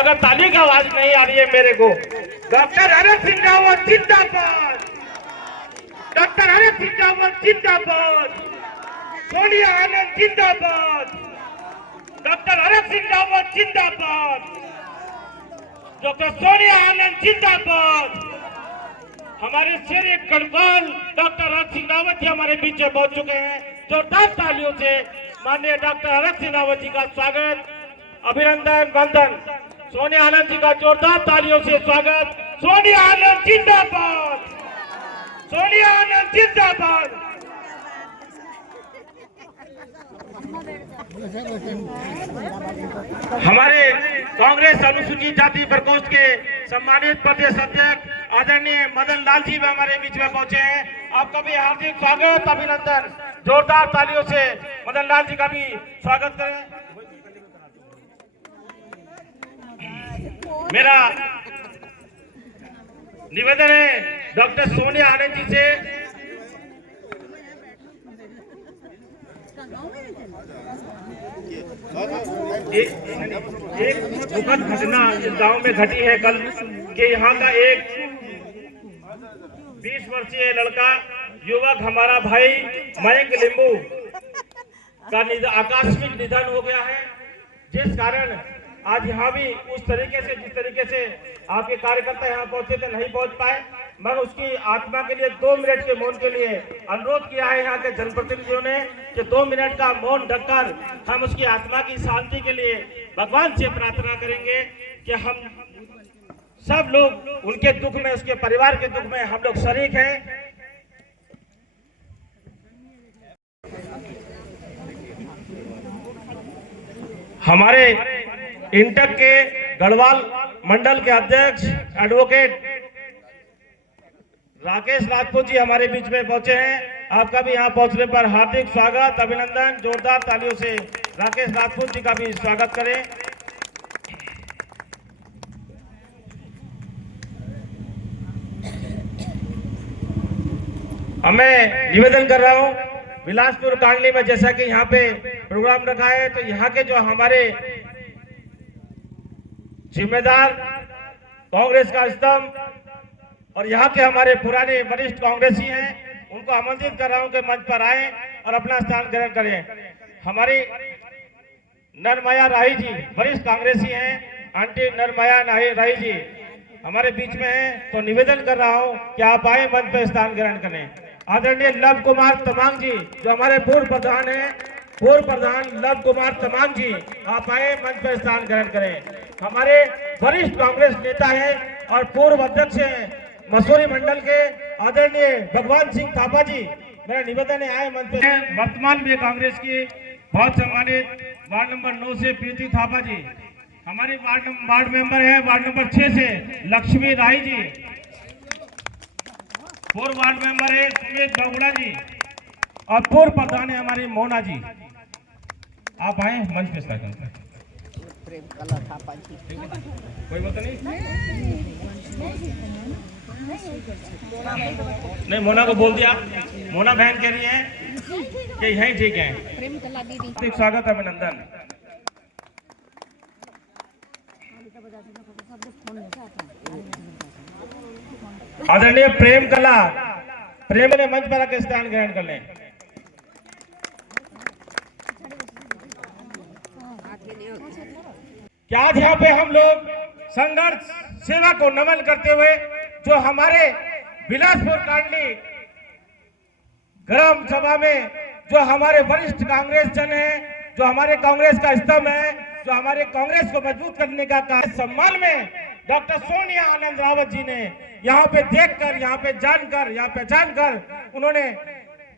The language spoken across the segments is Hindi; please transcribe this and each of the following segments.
मगर ताली का आवाज नहीं आ रही है मेरे को। डॉक्टर हरक सिंह रावत जिंदाबाद, डॉक्टर हरक सिंह रावत जिंदाबाद, सोनिया आनंद जिंदाबाद, डॉक्टर हरक सिंह रावत जिंदाबाद, डॉक्टर सोनिया आनंद जिंदाबाद। हमारे शेर गढ़वाल डॉक्टर हरक सिंह रावत जी हमारे बीच में पहुंच चुके हैं। जोरदार तालियों से माननीय डॉक्टर हरक सिंह रावत जी का स्वागत, अभिनंदन, वंदन। सोनिया आनंद जी का जोरदार तालियों से स्वागत। सोनिया आनंद जिंदाबाद, सोनिया आनंद जिंदाबाद। हमारे कांग्रेस अनुसूचित जाति प्रकोष्ठ के सम्मानित प्रदेश अध्यक्ष आदरणीय मदन लाल जी भी हमारे बीच में पहुंचे हैं। आपका भी हार्दिक स्वागत, अभिनंदन। जोरदार तालियों से मदन लाल जी का भी स्वागत करें। मेरा निवेदन है डॉक्टर सोनिया आनंद जी से एक दुखद घटना इस गांव में घटी है कल कि यहाँ का एक 20 वर्षीय लड़का युवक हमारा भाई मयंक लिंबू का आकस्मिक निधन हो गया है, जिस कारण आज यहाँ भी उस तरीके से जिस तरीके से आपके कार्यकर्ता यहाँ पहुंचे थे नहीं पहुंच पाए, मगर उसकी आत्मा के लिए 2 मिनट के मौन के लिए अनुरोध किया है यहाँ के जनप्रतिनिधियों ने कि 2 मिनट का मौन ढककर हम उसकी आत्मा की शांति के लिए भगवान से प्रार्थना करेंगे कि हम सब लोग उनके दुख में, उसके परिवार के दुख में हम लोग शरीक हैं। हमारे इंटक के गढ़वाल मंडल के अध्यक्ष एडवोकेट राकेश राजपूत जी हमारे बीच में पहुंचे हैं। आपका भी यहाँ पहुंचने पर हार्दिक स्वागत, अभिनंदन। जोरदार तालियों से राकेश राजपूत जी का भी स्वागत करें। मैं निवेदन कर रहा हूँ, बिलासपुर कांडली में जैसा कि यहाँ पे प्रोग्राम रखा है, तो यहाँ के जो हमारे जिम्मेदार कांग्रेस का स्तंभ और यहाँ के हमारे पुराने वरिष्ठ कांग्रेसी हैं, उनको आमंत्रित कर रहा हूं कि मंच पर आए और अपना स्थान ग्रहण करें। हमारी नरमाया राही जी वरिष्ठ कांग्रेसी हैं, आंटी नरमाया राही जी हमारे बीच में हैं, तो निवेदन कर रहा हूं कि आप आए मंच पर स्थान ग्रहण करें। आदरणीय लव कुमार तमांग जी जो हमारे पूर्व प्रधान हैं, पूर्व प्रधान लव कुमार तमांग जी, आप आए मंच पर स्थान ग्रहण करें। हमारे वरिष्ठ कांग्रेस नेता हैं और पूर्व अध्यक्ष हैं मसूरी मंडल के आदरणीय भगवान सिंह थापा जी, मेरा निवेदन है आए मंच पे। वर्तमान में कांग्रेस की बहुत सम्मानित वार्ड नंबर 9 से प्रीति थापा जी, हमारी वार्ड मेंबर है वार्ड नंबर 6 से लक्ष्मी राही जी, पूर्व वार्ड मेंबर है सुमित बगुड़ा जी और पूर्व प्रधान है हमारी मोना जी। आप आए मंच पे स्थान करें। कोई बात नहीं, नहीं मोना को बोल दिया, मोना बहन कह रही है कि यही ठीक है। स्वागत, अभिनंदन। आदरणीय प्रेम कला प्रेम ने मंच पर आकर स्थान ग्रहण कर लें। क्या आज यहाँ पे हम लोग संघर्ष सेवा को नमन करते हुए जो हमारे बिलासपुर कांडली ग्राम सभा में जो हमारे वरिष्ठ कांग्रेस जन हैं, जो हमारे कांग्रेस का स्तंभ है, जो हमारे कांग्रेस को मजबूत करने का कार्य सम्मान में डॉक्टर सोनिया आनंद रावत जी ने यहाँ पे देखकर, यहाँ पे जानकर, यहाँ पहचान कर उन्होंने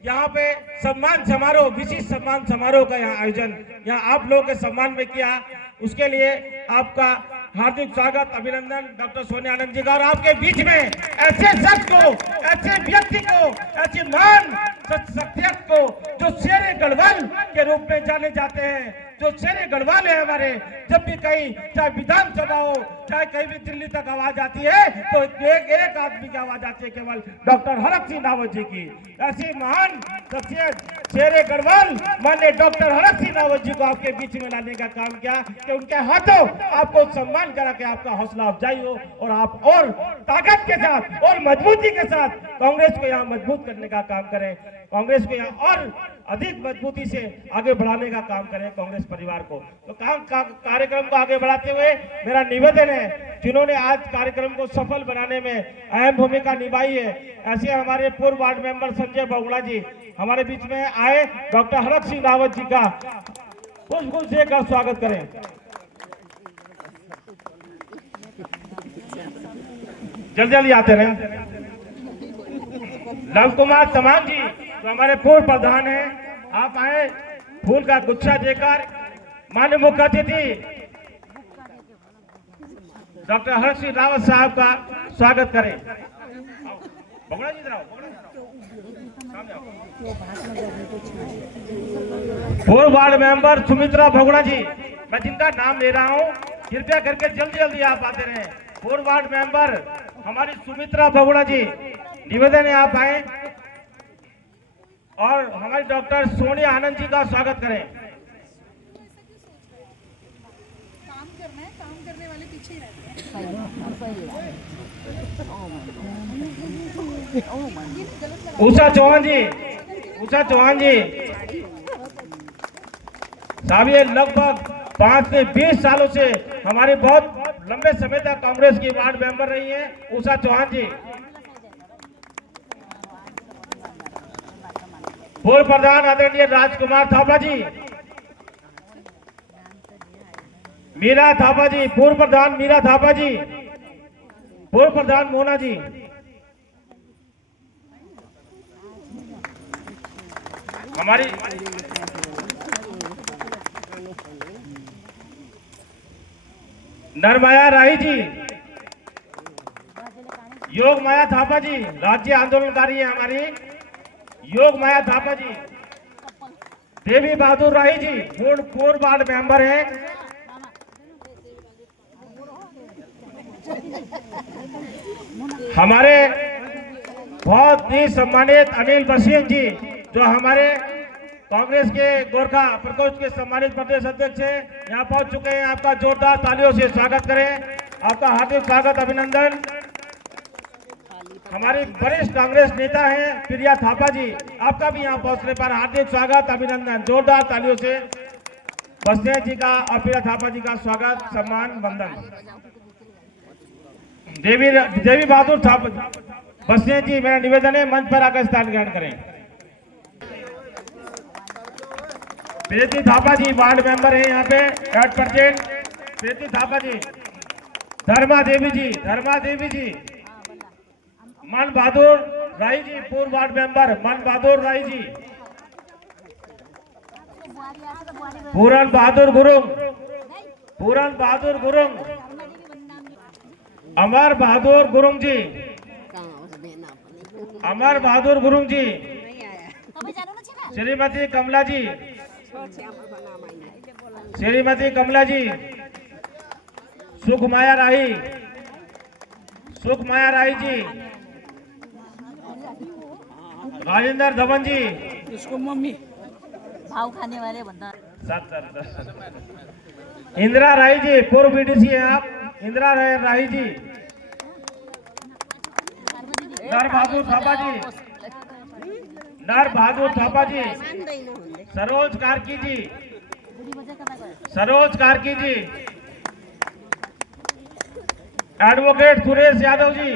यहाँ पे सम्मान समारोह, विशिष्ट सम्मान समारोह का यहाँ आयोजन यहाँ आप लोगों के सम्मान में किया। उसके लिए आपका हार्दिक स्वागत, अभिनंदन डॉक्टर सोनिया आनंद जी का। और आपके बीच में ऐसे शख्स को, ऐसे व्यक्ति को, ऐसे महान शख्सियत को जो शेर गढ़वाल के रूप में जाने जाते हैं, जो शेर गढ़वाल है हमारे, जब भी कहीं चाहे विधानसभा हो चाहे कहीं भी दिल्ली तक आवाज आती है तो एक आदमी की आवाज आती है, केवल डॉक्टर हरक सिंह रावत जी की। ऐसी महान शख्सियत शेरे गढ़वाल माननीय डॉक्टर हरक सिंह रावत जी को आपके बीच में लाने का काम किया कि उनके हाथों आपको सम्मान करा के आपका हौसला अफजाई हो और आप और ताकत के साथ और मजबूती के साथ कांग्रेस को यहाँ मजबूत करने का काम करें, कांग्रेस को यहाँ और अधिक मजबूती से आगे बढ़ाने का काम करें कांग्रेस परिवार को। तो कार्यक्रम को आगे बढ़ाते हुए मेरा निवेदन है, जिन्होंने आज कार्यक्रम को सफल बनाने में अहम भूमिका निभाई है, ऐसे हमारे पूर्व वार्ड मेंबर संजय बहुगुणा जी हमारे बीच में आए, डॉक्टर हरक सिंह रावत जी का पुष्प देकर स्वागत करें। जल्दी जल्दी आते रहे। लव कुमार तमाम जी जो हमारे पूर्व प्रधान हैं, आप आए फूल का गुच्छा देकर माननीय मुख्य अतिथि डॉक्टर हरक सिंह रावत साहब का स्वागत करें। बहुगुणा जी इधर आओ, पूर्व वार्ड मेंबर सुमित्रा बहुगुणा जी, मैं जिनका नाम ले रहा हूं कृपया करके जल्दी जल्दी आप आते रहे। पूर्व वार्ड मेंबर हमारी सुमित्रा बहुगुणा जी, निवेदन है आप आए और हमारी डॉक्टर सोनिया आनंद जी का स्वागत करें। काम करना है, काम करने वाले पीछे ही रहते हैं। उषा चौहान जी, उषा चौहान जी साहब, ये लगभग 5 से 20 सालों से हमारी बहुत लंबे समय तक कांग्रेस की वार्ड मेंबर रही है उषा चौहान जी। पूर्व प्रधान आदरणीय राजकुमार थापा जी, मीरा थापा जी, पूर्व प्रधान मीरा थापा जी, पूर्व प्रधान मोना जी, हमारी नरमाया राही जी, योग माया थापा जी, राज्य आंदोलनकारी है हमारी योग माया थापा जी, देवी बहादुर राही जी पूर्व वार्ड मेंबर है, हमारे बहुत ही सम्मानित अनिल बसीन जी जो हमारे कांग्रेस के गोरखा प्रकोष्ठ के सम्मानित प्रदेश अध्यक्ष हैं, यहाँ पहुंच चुके हैं। आपका जोरदार तालियों से स्वागत करें, आपका हार्दिक स्वागत अभिनंदन। हमारी वरिष्ठ कांग्रेस नेता हैं प्रिया थापा जी, आपका भी यहाँ पहुंचने पर हार्दिक स्वागत अभिनंदन, जोरदार तालियों से बसने जी का और प्रिया थापा जी का स्वागत सम्मान वंदन। देवी बहादुर थापा बसने जी, मेरा निवेदन है मंच पर आकर स्थान ग्रहण करें। प्रीति थापा जी वार्ड मेंबर है यहाँ पे हेड परसेंट, प्रीति थापा जी, धर्मा देवी जी, मन बहादुर राय जी पूर्व वार्ड मेंबर, मन बहादुर राय जी, पूरन बहादुर गुरुंग, अमर बहादुर गुरुंग जी, अमर बहादुर गुरुंग जी, श्रीमती कमला जी, श्रीमती कमला जी, सुखमाया राही जी, राजेंद्र धवन जी, इसको मम्मी भाव खाने वाले बंदा, इंदिरा राही जी पूर्व बीडीसी हैं आप, इंदिरा राही जी, नर बहादुर थापा जी, सरोज कार्की जी, एडवोकेट सुरेश यादव जी,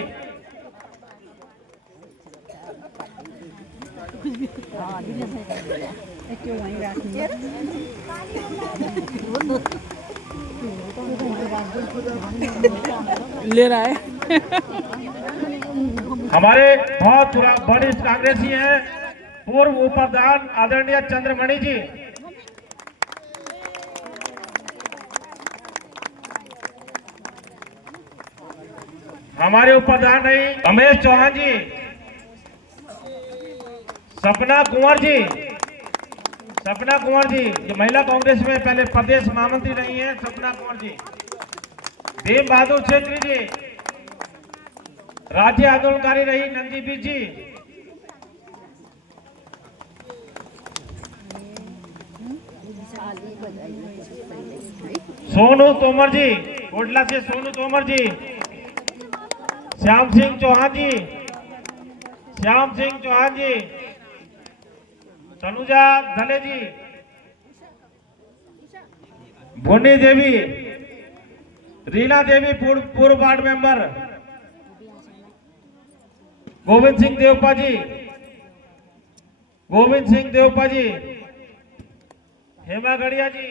ले रहा है। हमारे बहुत वरिष्ठ कांग्रेसी हैं पूर्व उप प्रधान आदरणीय चंद्रमणि जी, हमारे उप प्रधान रही रमेश चौहान जी, सपना कुंवर जी, जो महिला कांग्रेस में पहले प्रदेश महामंत्री रही हैं, सपना कुंवर जी, देव बहादुर छेत्री जी, राज्य आंदोलनकारी रही नंदीबी जी, सोनू तोमर जी, कोटला से सोनू तोमर जी, श्याम सिंह चौहान जी, श्याम सिंह चौहान जी, तनुजा धले जी, भुनी देवी, रीना देवी पूर्व वार्ड मेंबर, गोविंद सिंह देवपा जी, गोविंद सिंह देवपा जी, हेमा गढ़िया जी,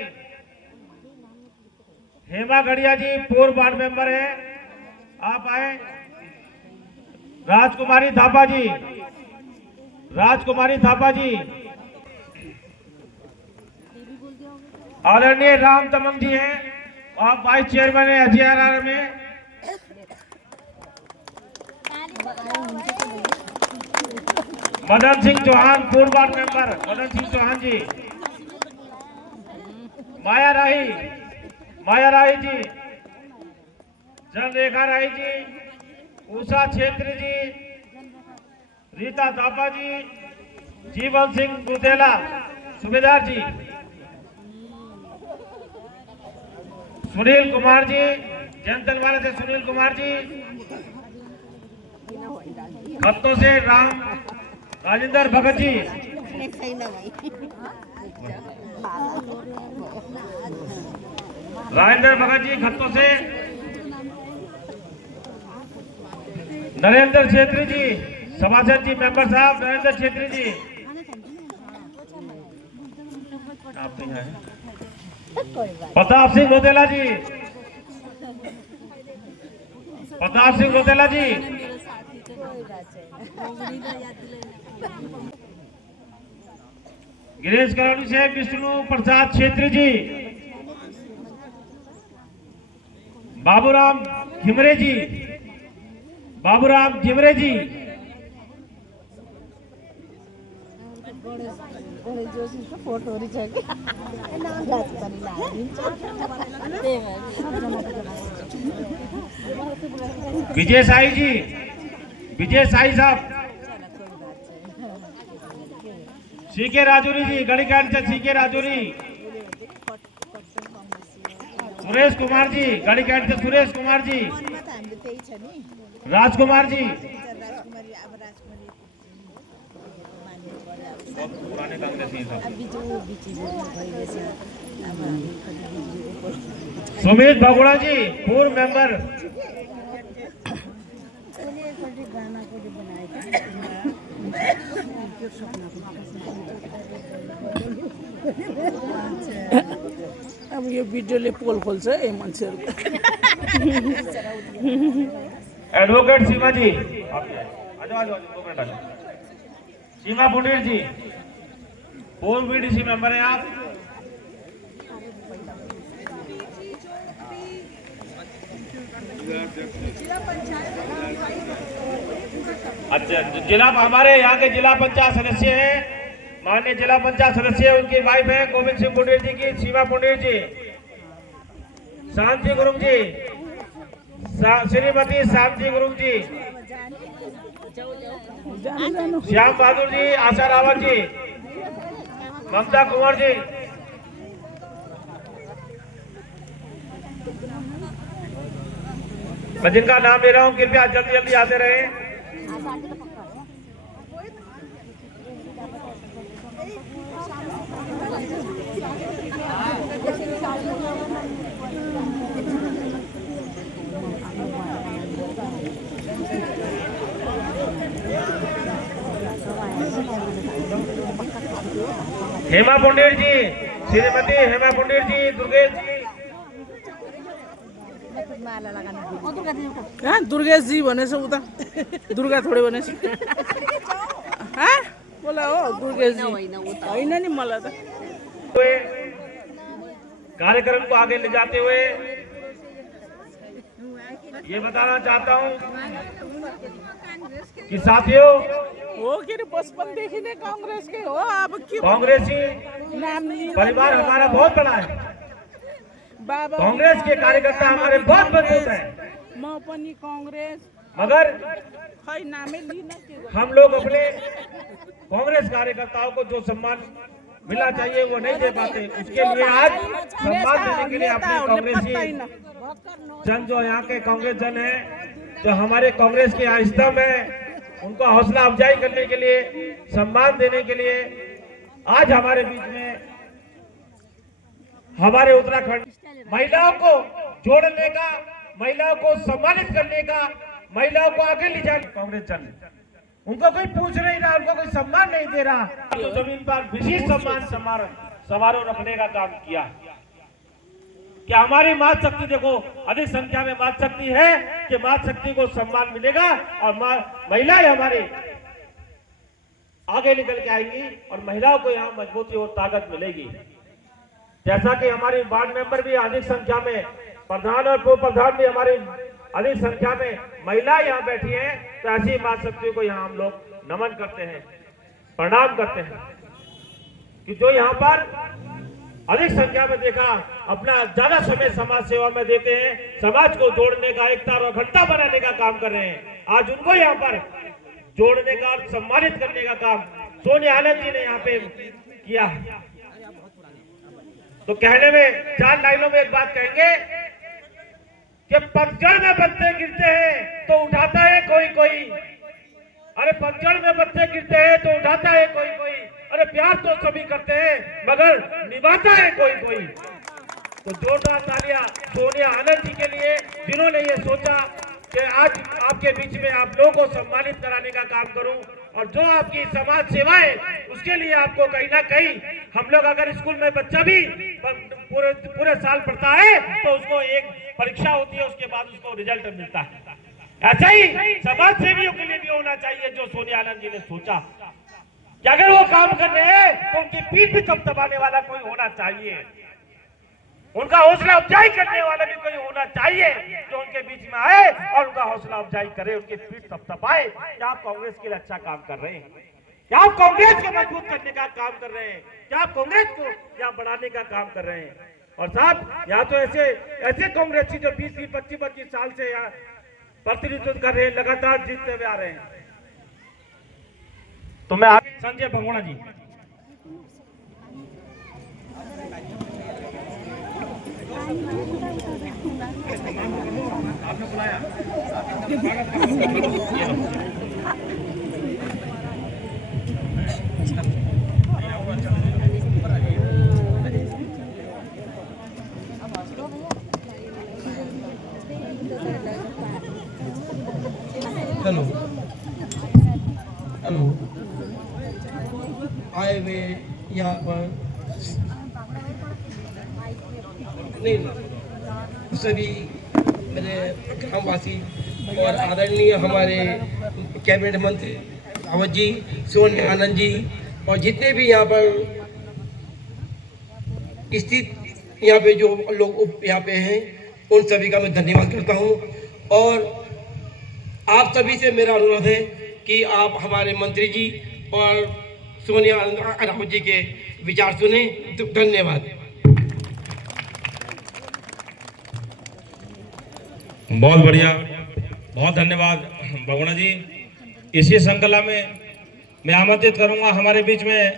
हेमा गढ़िया जी पूर्व वार्ड मेंबर है, आप आए। राजकुमारी थापा जी, राजकुमारी थापा जी, आदरणीय राम तमंग जी हैं, आप वाइस चेयरमैन है HRR में। मदन सिंह चौहान पूर्व वार्ड मेंबर, मदन सिंह चौहान जी, माया राही जी, जनरेखा राही जी, उषा छेत्री जी, रीता थापा जी, जीवन सिंह बुधेला सूबेदार जी, सुनील कुमार जी, जनतन वाले से सुनील कुमार जी, खत्तों से राजेंद्र भगत जी, राजेंद्र भगत जी खत्तों से, नरेंद्र छेत्री जी, सभासद जी, मेंबर साहब नरेंद्र छेत्री जी, आप नहीं आए। प्रताप सिंह रोतेला जी, प्रताप सिंह रोतेला जी, गिरीश करौली से विष्णु प्रसाद छेत्री जी, बाबूराम घिमरे जी, बाबूराम घिमरे जी, विजय साई जी, विजय साई साहब, सीके राजौरी जी, गढ़ीकाट से सीके राजौरी, सुरेश कुमार जी, गढ़ीकाट से सुरेश कुमार जी, राजकुमार जी, पुराने कांग्रेसी साहब, सुमित भगोड़ा जी पूर्व मेंबर, अब यो भिडियोले पोल खोल्छ है मान्छेहरुको। एडवोकेट सीमा जी, आ जाओ 2 मिनट आ जाओ। सीमा पुंडीर जी पूर्व BDC मेंबर हैं आप। अच्छा, जिला हमारे यहाँ के जिला पंचायत सदस्य हैं, माननीय जिला पंचायत सदस्य उनकी वाइफ है गोविंद सिंह पुंडीर जी की सीमा पुंडीर जी, शांति गुरुंग जी, श्रीमती शांति गुरुंग जी, श्याम बहादुर जी, आशा रावत जी, ममता कुंवर जी, मैं जिनका नाम ले रहा हूँ कृपया जल्दी जल्दी आते रहे। हेमा पुंडीर जी, श्रीमती हेमा पुंडीर जी, दुर्गेश जी, दुर्गेश जी भनेछ उता दुर्गा थोडे भनेछ बोला हो दुर्गेश जी होइन नि मलाई त। कार्यक्रम को आगे ले जाते हुए ये बताना चाहता हूं कि साथियों हो के बचपनदेखि नै कांग्रेस के हो, अब के कांग्रेसी नाम परिवार हमारा बहुत बड़ा है, बाबा कांग्रेस के कार्यकर्ता हमारे बहुत मजबूत हैं, म पनि कांग्रेस मगर खै नामै लिन के हम लोग अपने कांग्रेस कार्यकर्ताओं को जो सम्मान मिलना चाहिए वो नहीं दे पाते। उसके लिए आज सम्मान देने के लिए अपने कांग्रेसी जन जो यहाँ के कांग्रेस जन है, जो हमारे कांग्रेस के यहाँ स्तंभ है, उनको हौसला अफजाई करने के लिए, सम्मान देने के लिए आज हमारे बीच में हमारे उत्तराखंड महिलाओं को जोड़ने का, महिलाओं को सम्मानित करने का, महिलाओं को आगे ले जाने कांग्रेस जन उनको कोई पूछ नहीं रहा, उनको कोई सम्मान नहीं दे रहा। तो जमीन पर विशेष सम्मान समारोह रखने का काम किया। क्या हमारी मातृ शक्ति, देखो अधिक संख्या में मातृ शक्ति है कि मातृ शक्ति को सम्मान मिलेगा और महिलाएं हमारे आगे निकल के आएंगी और महिलाओं को यहाँ मजबूती और ताकत मिलेगी। जैसा कि हमारी वार्ड मेंबर भी अधिक संख्या में, प्रधान और पूर्व प्रधान भी हमारी अधिक संख्या में महिलाएं यहाँ बैठी हैं, तो ऐसी मातृ शक्ति को यहाँ हम लोग नमन करते हैं, प्रणाम करते हैं कि जो यहाँ पर अधिक संख्या में देखा अपना ज्यादा समय समाज सेवा में देते हैं, समाज को जोड़ने का, एकता और अखंडता बनाने का काम कर रहे हैं। आज उनको यहाँ पर जोड़ने का और सम्मानित करने का काम सोनिया आनंद जी ने यहाँ पे किया। तो कहने में 4 लाइनों में एक बात कहेंगे कि पतझड़ में पत्ते गिरते हैं तो उठाता है कोई कोई, अरे पतझड़ में पत्ते गिरते हैं तो उठाता है कोई कोई, अरे प्यार तो सभी करते हैं मगर निभाता है कोई कोई। तो जोरदार तालियां सोनिया आनंद जी के लिए, जिन्होंने ये सोचा कि आज आपके बीच में आप लोगों को सम्मानित कराने का काम करूं, और जो आपकी समाज सेवा है उसके लिए आपको कहीं ना कहीं हम लोग, अगर स्कूल में बच्चा भी पूरे साल पढ़ता है तो उसको एक परीक्षा होती है, उसके बाद उसको रिजल्ट मिलता है। ऐसा ही समाज सेवियों के लिए भी होना चाहिए। जो सोनिया आनंद जी ने सोचा कि अगर वो काम कर रहे हैं तो उनकी पीठ भी थपथपाने वाला कोई होना चाहिए, उनका हौसला अफजाई करने वाला भी कोई होना चाहिए, जो उनके बीच में आए और उनका हौसला अफजाई करे, उनकी पीठ थपथपाए कि आप कांग्रेस के लिए अच्छा काम कर रहे हैं, क्या आप कांग्रेस को मजबूत करने का काम कर रहे हैं, क्या आप कांग्रेस को यहाँ बढ़ाने का काम कर रहे हैं। और साहब यहाँ तो ऐसे कांग्रेसी जो 20-20, 25-25 साल से यहाँ प्रतिनिधित्व कर रहे हैं, लगातार जीतते हुए आ रहे हैं। तो मैं संजय भगोड़ा जी। आपने बुलाया हेलो हेलो आए हुए यहाँ पर नहीं सभी मेरे ग्रामवासी और आदरणीय हमारे कैबिनेट मंत्री रावत जी, सोनिया आनंद जी और जितने भी यहाँ पर स्थित यहाँ पे जो लोग यहाँ पे हैं, उन सभी का मैं धन्यवाद करता हूँ। और आप सभी से मेरा अनुरोध है कि आप हमारे मंत्री जी और सोनिया रावत जी के विचार सुने। तो धन्यवाद। बहुत बढ़िया, बहुत धन्यवाद भगोड़ा जी। इसी श्रृंखला में मैं आमंत्रित करूंगा हमारे बीच में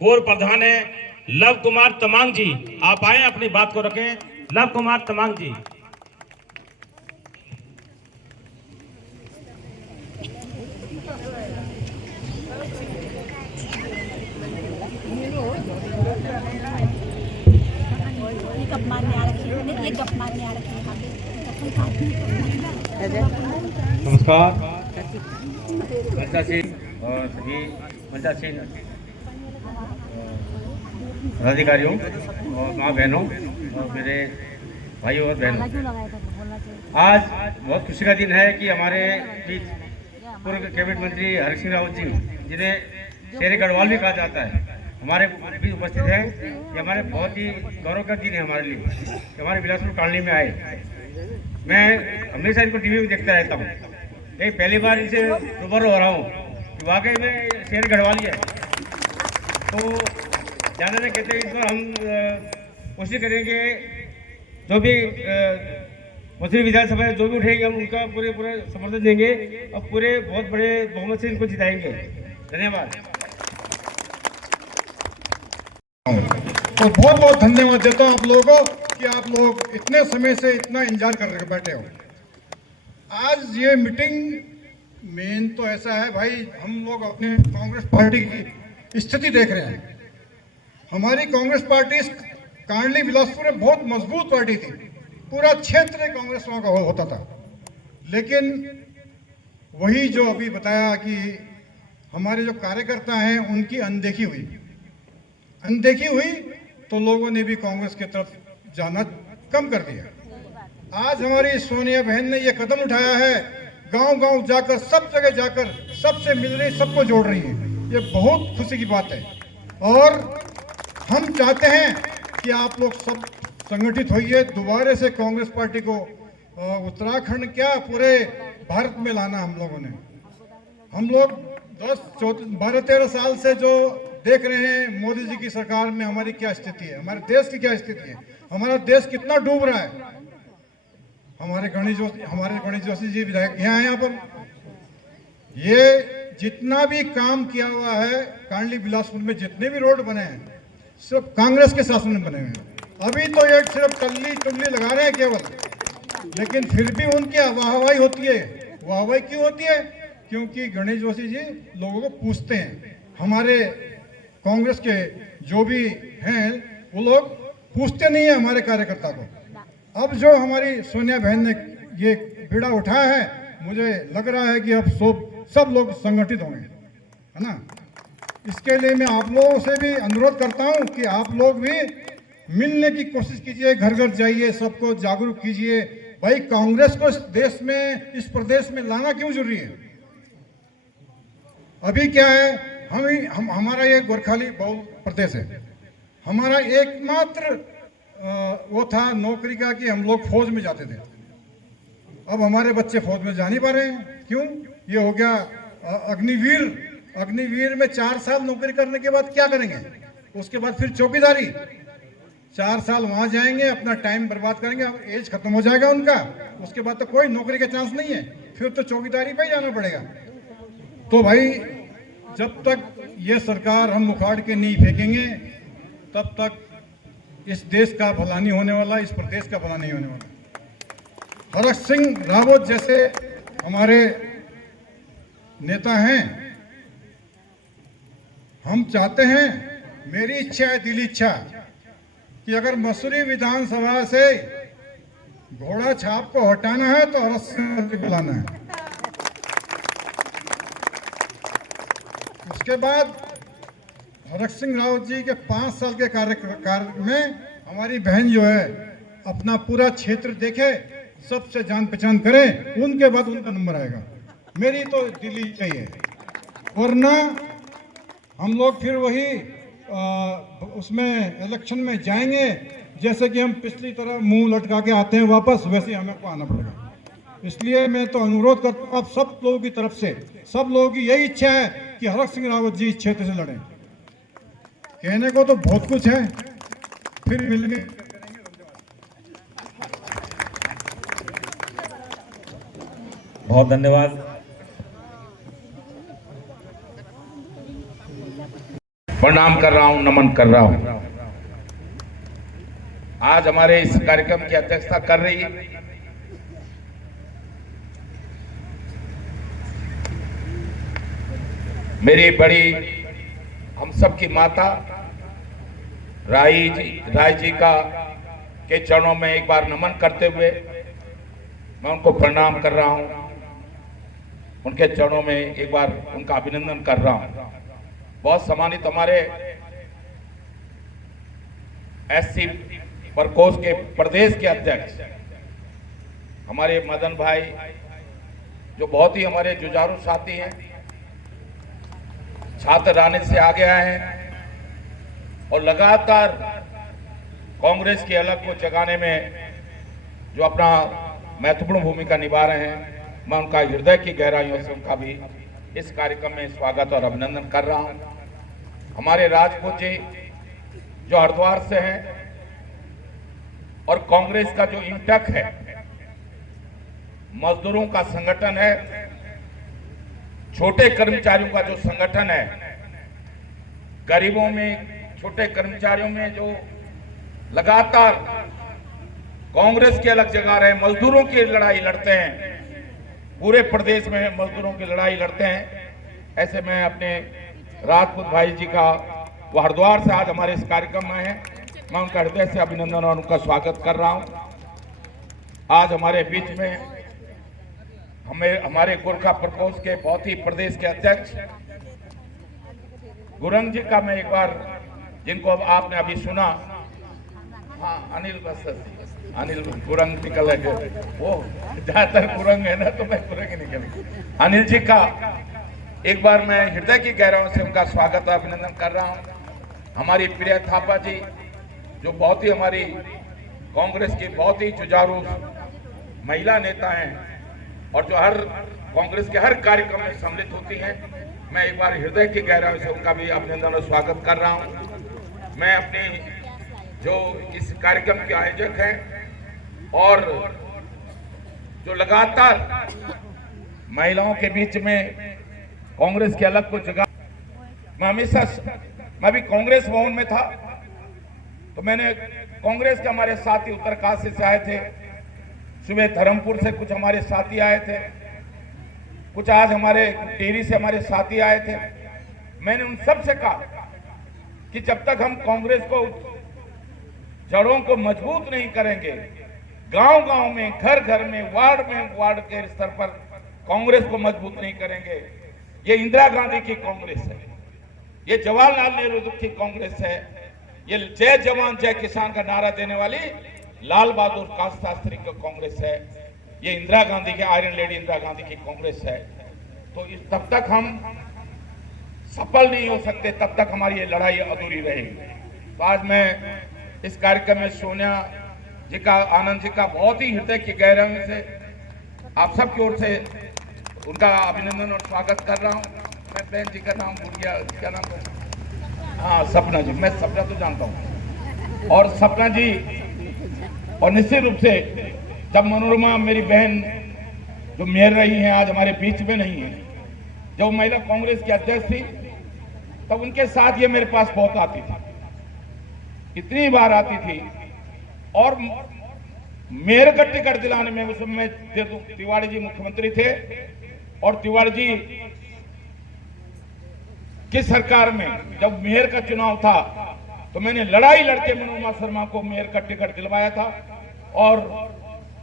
पूर्व प्रधान है लव कुमार तमांग जी, आप आए अपनी बात को रखें। लव कुमार तमांग जी। नमस्कार मंचासीन और सभी मंचासीन पदाधिकारियों और माँ बहनों और मेरे भाइयों और बहनों, आज बहुत खुशी का दिन है कि हमारे बीच पूर्व कैबिनेट मंत्री हरीश सिंह रावत जी, जिन्हें शेर गढ़वाल भी कहा जाता है, हमारे बीच उपस्थित हैं। ये हमारे बहुत ही गौरव का दिन है हमारे लिए कि हमारे बिलासपुर कॉलोनी में आए। मैं हमेशा इनको टीवी में देखता रहता हूँ, लेकिन पहली बार इनसे रूबरू हो रहा हूँ कि वाकई में शेर गढ़वाली है। तो ज़्यादा से कहते हैं इस बार हम कोशिश करेंगे, जो भी मसूरी विधानसभा में जो भी उठेंगे हम उनका पूरे समर्थन देंगे और पूरे बहुत बड़े बहुमत से इनको जिताएंगे। धन्यवाद। और बहुत बहुत धन्यवाद देता हूँ आप लोगों को कि आप लोग इतने समय से इतना इंतजार कर बैठे हो। आज ये मीटिंग मेन तो ऐसा है भाई, हम लोग अपने कांग्रेस पार्टी की स्थिति देख रहे हैं। हमारी कांग्रेस पार्टी कांडली बिलासपुर में बहुत मजबूत पार्टी थी, पूरा क्षेत्र कांग्रेस का होता था। लेकिन वही जो अभी बताया कि हमारे जो कार्यकर्ता हैं उनकी अनदेखी हुई तो लोगों ने भी कांग्रेस की तरफ जाना कम कर दिया। आज हमारी सोनिया बहन ने ये कदम उठाया है, गांव-गांव जाकर, सब जगह जाकर सबसे मिल रही, सबको जोड़ रही है। ये बहुत खुशी की बात है और हम चाहते हैं कि आप लोग सब संगठित होइए, दोबारा से कांग्रेस पार्टी को उत्तराखंड क्या पूरे भारत में लाना। हम लोग 12-13 साल से जो देख रहे हैं मोदी जी की सरकार में हमारी क्या स्थिति है, हमारे देश की क्या स्थिति है, हमारा देश कितना डूब रहा है। हमारे गणेश जोशी जी विधायक यहाँ हैं, यहाँ पर ये जितना भी काम किया हुआ है कांडली बिलासपुर में, जितने भी रोड बने हैं सिर्फ कांग्रेस के शासन में बने हुए हैं। अभी तो ये सिर्फ टल्ली लगा रहे हैं केवल, लेकिन फिर भी उनकी वाहवाही होती है। वाहवाही क्यों होती है? क्योंकि गणेश जोशी जी लोगों को पूछते हैं। हमारे कांग्रेस के जो भी हैं वो लोग पूछते नहीं है हमारे कार्यकर्ता को। अब जो हमारी सोनिया बहन ने ये बीड़ा उठाया है, मुझे लग रहा है कि अब सब लोग संगठित होंगे, है ना। इसके लिए मैं आप लोगों से भी अनुरोध करता हूं कि आप लोग भी मिलने की कोशिश कीजिए, घर घर जाइए, सबको जागरूक कीजिए। भाई कांग्रेस को इस देश में, इस प्रदेश में लाना क्यों जरूरी है? अभी क्या है, हमारा ये गोरखाली बहुल प्रदेश है। हमारा एकमात्र वो था नौकरी का कि हम लोग फौज में जाते थे। अब हमारे बच्चे फौज में जा नहीं पा रहे हैं। क्यों? ये हो गया अग्निवीर में 4 साल नौकरी करने के बाद क्या करेंगे? उसके बाद फिर चौकीदारी, 4 साल वहां जाएंगे, अपना टाइम बर्बाद करेंगे, एज खत्म हो जाएगा उनका। उसके बाद तो कोई नौकरी का चांस नहीं है, फिर तो चौकीदारी पे ही जाना पड़ेगा। तो भाई जब तक ये सरकार हम उखाड़ के नहीं फेंकेंगे तब तक इस देश का भला नहीं होने वाला, इस प्रदेश का भला नहीं होने वाला। हरक सिंह रावत जैसे हमारे नेता हैं, हम चाहते हैं, मेरी इच्छा है, दिली इच्छा, कि अगर मसूरी विधानसभा से घोड़ा छाप को हटाना है तो हरक सिंह को बुलाना है। उसके बाद हरक सिंह रावत जी के 5 साल के कार्य में हमारी बहन जो है अपना पूरा क्षेत्र देखे, सबसे जान पहचान करे, उनके बाद उनका नंबर आएगा। मेरी तो दिल्ली चाहिए, वरना हम लोग फिर वही उसमें इलेक्शन में जाएंगे जैसे कि हम पिछली तरह मुंह लटका के आते हैं वापस, वैसे हमें को आना पड़ेगा। इसलिए मैं तो अनुरोध करता हूँ आप सब लोगों की तरफ से, सब लोगों की यही इच्छा है कि हरक सिंह रावत जी इस क्षेत्र से लड़ें। कहने को तो बहुत कुछ है, फिर मिलने। बहुत धन्यवाद। प्रणाम कर रहा हूं, नमन कर रहा हूं। आज हमारे इस कार्यक्रम की अध्यक्षता कर रही मेरी बड़ी हम सब की माता राय जी का के चरणों में एक बार नमन करते हुए मैं उनको प्रणाम कर रहा हूं। उनके चरणों में एक बार उनका अभिनंदन कर रहा हूं। बहुत सम्मानित हमारे एससी प्रकोष्ठ के प्रदेश के अध्यक्ष हमारे मदन भाई, जो बहुत ही हमारे जुझारू साथी हैं, छात्र राजनीति से आगे आए हैं और लगातार कांग्रेस की अलग को जगाने में जो अपना महत्वपूर्ण भूमिका निभा रहे हैं, मैं उनका हृदय की गहराइयों से उनका भी इस कार्यक्रम में स्वागत और अभिनंदन कर रहा हूं। हमारे राजपूत जी जो हरिद्वार से हैं और कांग्रेस का जो इंटक है, मजदूरों का संगठन है, छोटे कर्मचारियों का जो संगठन है, गरीबों में, छोटे कर्मचारियों में जो लगातार कांग्रेस की अलग जगा रहे हैं, मजदूरों की लड़ाई लड़ते हैं, पूरे प्रदेश में मजदूरों की लड़ाई लड़ते हैं। ऐसे में अपने राजपूत भाई जी का, वो हरिद्वार से आज हमारे इस कार्यक्रम में हैं, मैं उनका हृदय से अभिनंदन और उनका स्वागत कर रहा हूं। आज हमारे बीच में हमारे गोरखा प्रकोष्ठ के बहुत ही प्रदेश के अध्यक्ष गुरंग जी का मैं एक बार, जिनको अब आपने अभी सुना, हाँ अनिल अनिल गुरंग निकल है, वो ज्यादातर गुरंग है ना, तो मैं गुरंग ही निकल। अनिल जी का एक बार मैं हृदय की गहराइयों से उनका स्वागत और अभिनंदन कर रहा हूं। हमारी प्रिया थापा जी, जो बहुत ही हमारी कांग्रेस की बहुत ही जुझारू महिला नेता हैं और जो हर कांग्रेस के हर कार्यक्रम में सम्मिलित होती हैं, मैं एक बार हृदय की गहराइयों से उनका भी अभिनंदन और स्वागत कर रहा हूं। मैं अपनी जो इस कार्यक्रम के आयोजक हैं और जो लगातार महिलाओं के बीच में कांग्रेस की अलग को जगह, मैं भी कांग्रेस भवन में था, तो मैंने कांग्रेस के हमारे साथी उत्तरकाशी से आए थे, सुबह धर्मपुर से कुछ हमारे साथी आए थे, कुछ आज हमारे टिहरी से हमारे साथी आए थे। मैंने उन सब से कहा कि जब तक हम कांग्रेस को जड़ों को मजबूत नहीं करेंगे, गांव-गांव में, घर-घर में, वार्ड के स्तर पर कांग्रेस को मजबूत नहीं करेंगे, ये इंदिरा गांधी की कांग्रेस है, ये जवाहरलाल नेहरू की कांग्रेस है, ये जय जवान जय किसान का नारा देने वाली लाल बहादुर शास्त्री की कांग्रेस है, ये इंदिरा गांधी की, आयरन लेडी इंदिरा गांधी की कांग्रेस है। तो तब तक हम सफल नहीं हो सकते, तब तक हमारी ये लड़ाई अधूरी रहेगी। तो आज मैं इस कार्यक्रम में सोनिया जी का, आनंद जी का बहुत ही हृदय की गहराइयों से आप सबकी ओर से उनका अभिनंदन और स्वागत कर रहा हूँ। मैं बहन जी का नाम भूल गया, क्या नाम है? हाँ सपना जी, मैं सपना तो जानता हूँ। और सपना जी, और निश्चित रूप से जब मनोरमा मेरी बहन जो मेयर रही हैं, आज हमारे बीच में नहीं है, जब महिला कांग्रेस की अध्यक्ष थी, तब उनके साथ ये मेरे पास बहुत आती थी, इतनी बार आती थी। और मेयर का टिकट दिलाने में उस समय तिवारी जी मुख्यमंत्री थे, और तिवारी जी की सरकार में जब मेयर का चुनाव था, तो मैंने लड़ाई लड़के मनोरमा शर्मा को मेयर का टिकट दिलवाया था और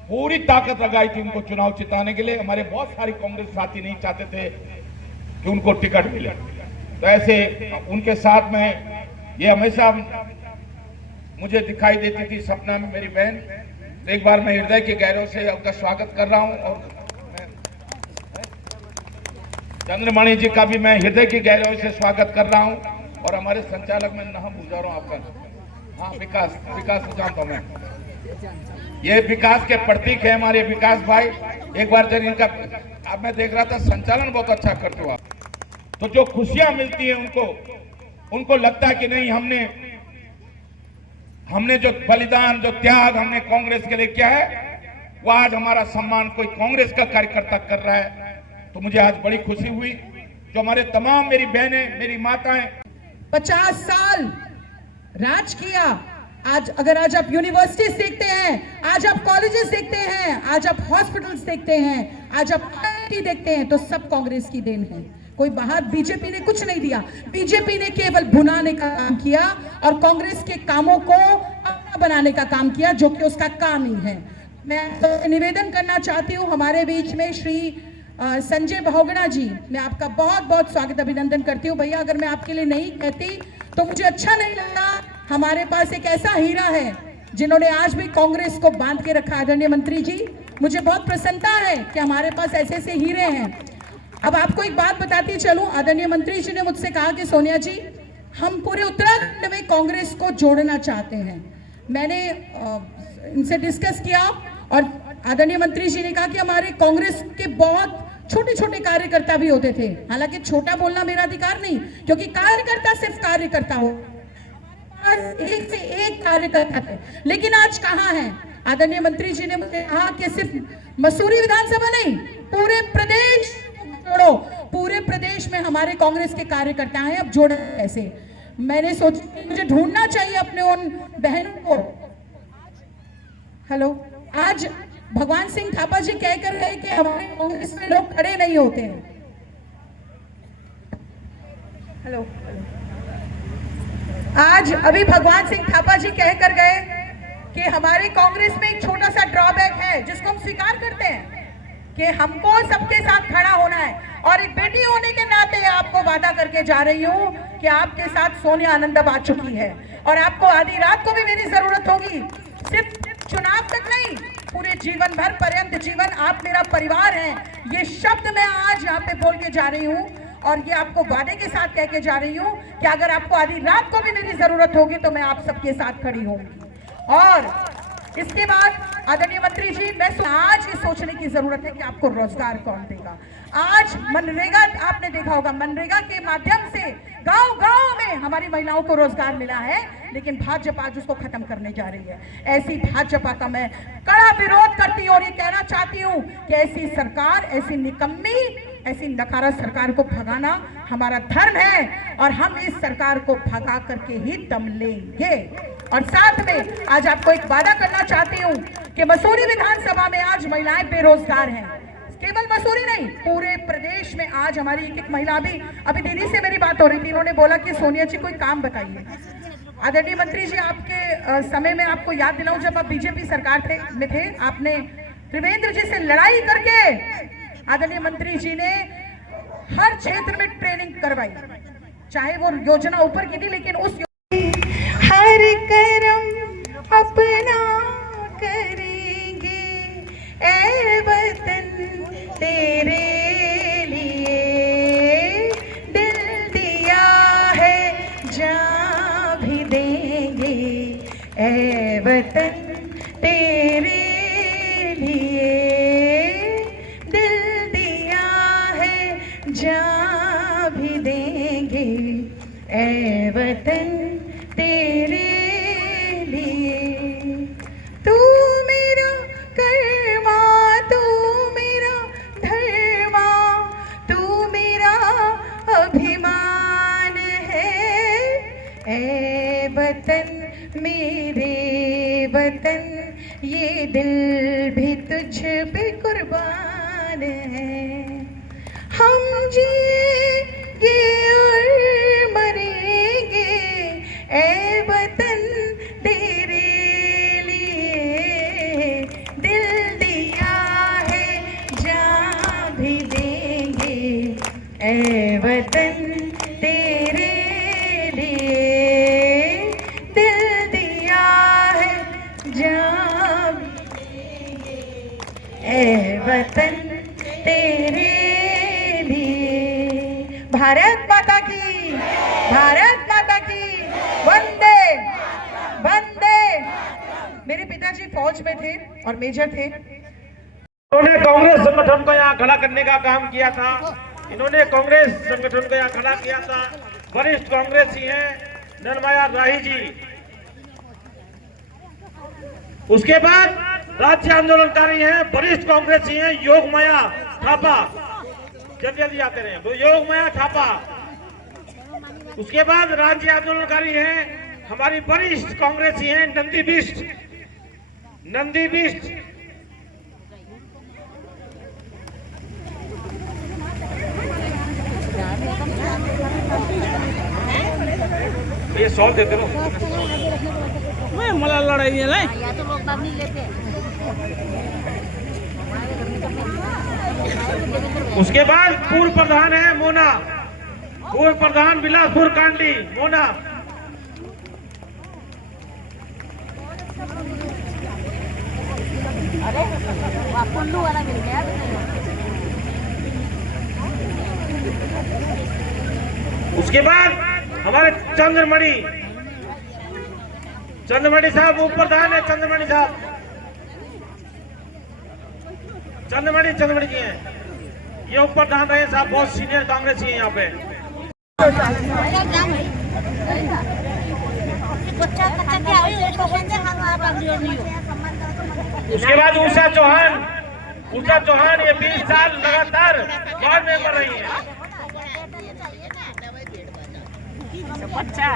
पूरी ताकत लगाई थी उनको चुनाव जिताने के लिए। हमारे बहुत सारे कांग्रेस साथी नहीं चाहते थे कि उनको टिकट मिले, तो ऐसे उनके साथ में ये हमेशा मुझे दिखाई देती थी सपना में मेरी बहन। तो एक बार मैं हृदय की गहराइयों से उनका स्वागत कर रहा हूं, और चंद्रमणि जी का भी मैं हृदय की गहराइयों से स्वागत कर रहा हूं। और हमारे संचालक, मैं नाम भूल जा रहा हूं आपका, हाँ विकास को जानता हूं मैं, ये विकास के प्रतीक है हमारे विकास भाई। एक बार जब इनका, अब मैं देख रहा था संचालन बहुत अच्छा करते हो आप, तो जो खुशियां मिलती है उनको लगता है कि नहीं, हमने जो बलिदान, जो त्याग हमने कांग्रेस के लिए किया है, वो आज हमारा सम्मान कोई कांग्रेस का कार्यकर्ता कर रहा है। तो मुझे आज बड़ी खुशी हुई, जो हमारे तमाम मेरी बहनें, मेरी माताएं 50 साल राज किया। अगर आज आप यूनिवर्सिटीज देखते हैं, आज आप कॉलेजेस देखते हैं, आज आप हॉस्पिटल्स देखते हैं, आज आप आईआईटी देखते हैं, तो सब कांग्रेस की देन है। कोई बाहर बीजेपी ने कुछ नहीं दिया, बीजेपी ने केवल भुनाने का काम किया और कांग्रेस के कामों को अपना बनाने का काम किया, जो कि उसका काम ही है। मैं तो निवेदन करना चाहती हूँ, हमारे बीच में श्री संजय बहुगुणा जी, मैं आपका बहुत बहुत स्वागत अभिनंदन करती हूँ। भैया, अगर मैं आपके लिए नहीं कहती तो मुझे अच्छा नहीं लगता। हमारे पास एक ऐसा हीरा है जिन्होंने आज भी कांग्रेस को बांध के रखा। आदरणीय मंत्री जी, मुझे बहुत प्रसन्नता है कि हमारे पास ऐसे ऐसे हीरे हैं। अब आपको एक बात बताती चलूं, आदरणीय मंत्री जी ने मुझसे कहा कि सोनिया जी, हम पूरे उत्तराखंड में कांग्रेस को जोड़ना चाहते हैं। मैंने इनसे डिस्कस किया और आदरणीय मंत्री जी ने कहा कि हमारे कांग्रेस के बहुत छोटे छोटे कार्यकर्ता भी होते थे। हालांकि छोटा बोलना मेरा अधिकार नहीं, क्योंकि कार्यकर्ता सिर्फ कार्यकर्ता हो, एक से एक कार्यकर्ता थे। लेकिन आज कहाँ है? आदरणीय मंत्री जी ने मुझे कहा कि सिर्फ मसूरी विधानसभा नहीं, पूरे प्रदेश जोड़ो। पूरे प्रदेश में हमारे कांग्रेस के कार्यकर्ता हैं, अब जोड़े कैसे? मैंने सोचा कि मुझे ढूंढना चाहिए अपने उन बहनों को। हेलो, आज भगवान सिंह थापा जी कहकर गए कि हमारे कांग्रेस में लोग खड़े नहीं होते हैं। हेलो, आज अभी भगवान सिंह थापा जी कहकर गए कि हमारे कांग्रेस में एक छोटा सा ड्रॉबैक है जिसको हम स्वीकार करते हैं कि हमको सबके साथ खड़ा होना है। और एक बेटी होने के नाते आपको वादा करके जा रही हूँ कि आपके साथ सोनिया आनंदम आ चुकी है और आपको आधी रात को भी मेरी जरूरत होगी। सिर्फ चुनाव तक नहीं, पूरे जीवन भर पर्यंत जीवन आप मेरा परिवार हैं। ये शब्द मैं आज यहाँ पे बोल के जा रही हूँ और ये आपको वादे के साथ कह के जा रही हूँ कि अगर आपको आधी रात को भी मेरी जरूरत होगी तो मैं आप सबके साथ खड़ी होंगी। और इसके बाद आदरणीय मंत्री जी, मैं आज ये सोचने की जरूरत है कि आपको रोजगार कौन देगा। आज मनरेगा, आपने देखा होगा, मनरेगा के माध्यम से गांव-गांव में हमारी महिलाओं को रोजगार मिला है, लेकिन भाजपा आज उसको खत्म करने जा रही है। ऐसी भाजपा का मैं कड़ा विरोध करती हूँ और ये कहना चाहती हूँ कि ऐसी सरकार, ऐसी निकम्मी, ऐसी नकारा सरकार को भगाना हमारा धर्म है और हम इस सरकार को भगा करके ही दम लेंगे। और साथ में आज आपको एक वादा करना चाहती हूँ कि मसूरी विधानसभा में आज महिलाएं बेरोजगार हैं। केवल मसूरी नहीं, पूरे प्रदेश में आज हमारी एक महिला अभी दीदी से मेरी बात हो रही थी, इन्होंने बोला कि सोनिया जी कोई काम बताइए। आदरणीय मंत्री जी, आपके समय में आपको याद दिलाऊं, जब आप बीजेपी सरकार में थे, आपने त्रिवेंद्र जी से लड़ाई करके आदरणीय मंत्री जी ने हर क्षेत्र में ट्रेनिंग करवाई, चाहे वो योजना ऊपर की थी, लेकिन उस हर करम अपना करेंगे ऐ वतन तेरे लिए, दिल दिया है जान भी देंगे ऐ वतन तेरे लिए, दिल दिया है जान भी देंगे ऐ वतन तेरे लिए। तू मेरा कर्मा, तू मेरा धर्मा, तू मेरा अभिमान है ऐ वतन मेरे वतन, ये दिल भी तुझ पे कुर्बान है। हम जिएंगे और मरेंगे ऐ वतन तेरे लिए, दिल दिया है जान भी देंगे ऐ वतन तेरे लिए, दिल दिया है जान भी देंगे ऐ वतन तेरे लिए। भारत माता की, भारत माता की, वंदे वंदे। मेरे पिताजी फौज में थे और मेजर थे। इन्होंने कांग्रेस संगठन को यहाँ खड़ा करने का काम किया था, इन्होंने कांग्रेस संगठन को यहाँ खड़ा किया था। वरिष्ठ कांग्रेसी हैं निर्मया राही जी, उसके बाद राज्य आंदोलनकारी हैं वरिष्ठ कांग्रेसी हैं योगमाया थापा, जल्दी आते रहे, वो योगमाया थापा। उसके बाद राज्य आंदोलनकारी हैं हमारी वरिष्ठ कांग्रेसी हैं नंदी बिष्ट, नंदी बिष्ट। ये सॉल्व देते रहो, मैं मला लड़ाई है नहीं, या तो लोग बाग नहीं लेते। उसके बाद पूर्व प्रधान है मोना, पूर्व प्रधान बिलासपुर कांडी मोना। अरे पुल्लू वाला मिल गया। उसके बाद हमारे चंद्रमणि साहब उप प्रधान है, चंद्रमणि साहब, चंद्रमणि जी हैं, ये उप प्रधान रहे साहब, बहुत सीनियर कांग्रेसी है यहाँ पे। उसके बाद उषा चौहान ये 20 साल लगातार वार्ड मेंबर रही है। बच्चा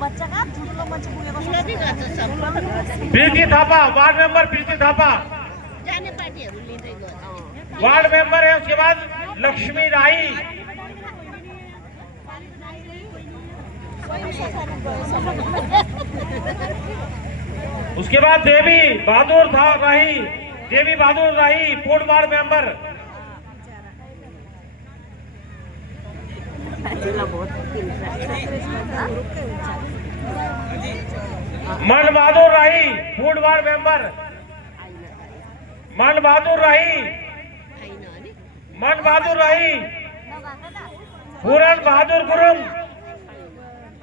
बच्चा का ठुलो मच पुगेको छ प्रीति थापा, वार्ड मेंबर प्रीति थापा जाने पार्टीहरु लिँदै गयो वार्ड मेंबर है। उसके बाद लक्ष्मी राई, उसके बाद देवी बहादुर राही, देवी बहादुर राही पूर्ण वार्ड मेंबर, मन बहादुर राही पूर्ण वार्ड मेंबर, मन बहादुर राही, मन बहादुर राही, पूरन बहादुर गुरुङ,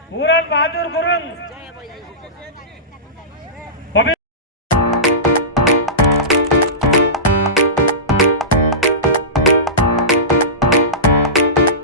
पूरन बहादुर गुरुङ,